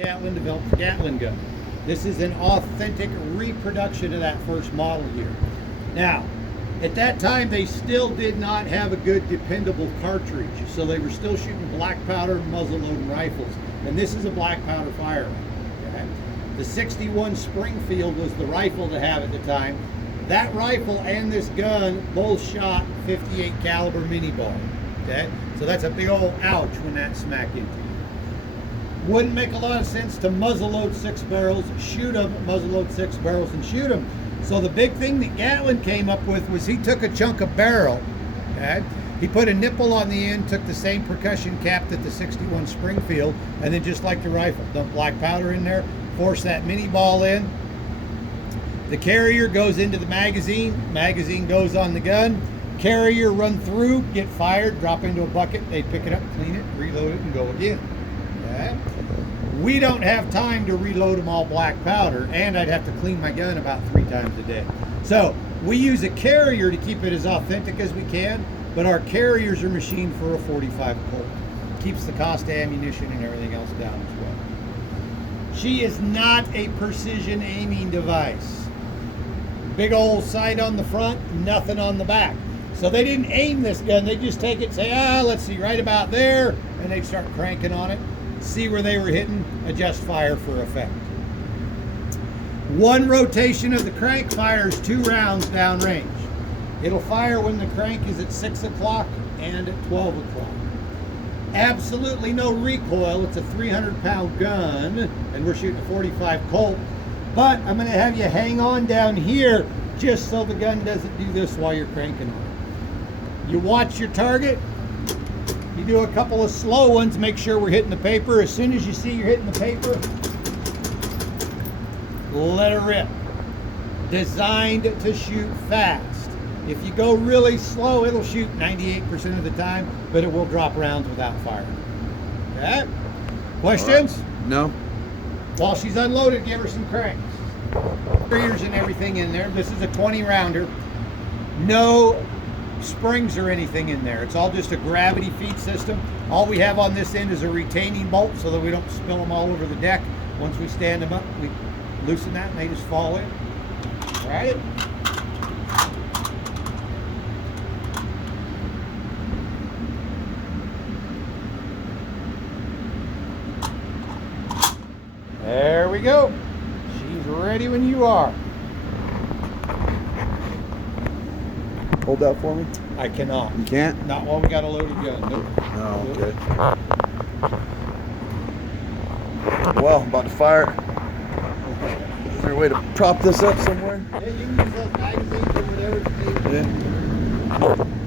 Gatling developed the Gatling gun. This is an authentic reproduction of that first model here. Now, at that time, they still did not have a good, dependable cartridge, so they were still shooting black powder muzzle-loading rifles, and this is a black powder firearm. Okay? The 61 Springfield was the rifle to have at the time. That rifle and this gun both shot 58 caliber mini ball. Okay, so that's a big old ouch when that smacked into you. Wouldn't make a lot of sense to muzzle load 6 barrels, shoot them, muzzle load 6 barrels, and shoot them. So the big thing that Gatling came up with was he took a chunk of barrel, okay? He put a nipple on the end, took the same percussion cap that the 61 Springfield, and then just like the rifle, dump black powder in there, force that mini ball in. The carrier goes into the magazine goes on the gun, carrier run through, get fired, drop into a bucket, they pick it up, clean it, reload it, and go again. Okay? We don't have time to reload them all black powder, and I'd have to clean my gun about 3 times a day. So we use a carrier to keep it as authentic as we can, but our carriers are machined for a 45 Colt. Keeps the cost of ammunition and everything else down as well. She is not a precision aiming device. Big old sight on the front, nothing on the back. So they didn't aim this gun, they just take it, say, let's see, right about there, and they'd start cranking on it, see where they were hitting, adjust fire for effect. One rotation of the crank fires 2 rounds downrange. It'll fire when the crank is at 6 o'clock and at 12 o'clock. Absolutely no recoil. It's a 300-pound gun, and we're shooting a 45 Colt. But I'm going to have you hang on down here just so the gun doesn't do this while you're cranking on it. You watch your target. You do a couple of slow ones, make sure we're hitting the paper. As soon as you see you're hitting the paper, let it rip. Designed to shoot fast. If you go really slow, it'll shoot 98% of the time, but it will drop rounds without firing. Okay? Questions? Right. No. While she's unloaded, give her some cranks. Carriers and everything in there. This is a 20 rounder. No springs or anything in there. It's all just a gravity feed system. All we have on this end is a retaining bolt so that we don't spill them all over the deck. Once we stand them up, we loosen that and they just fall in. All right? There we go. She's ready when you are. Hold that for me. I cannot. You can't? Not while we got a loaded gun. Nope. Oh, okay. Well, I'm about to fire. Is there a way to prop this up somewhere? Yeah, you can use those magazines or whatever. Yeah.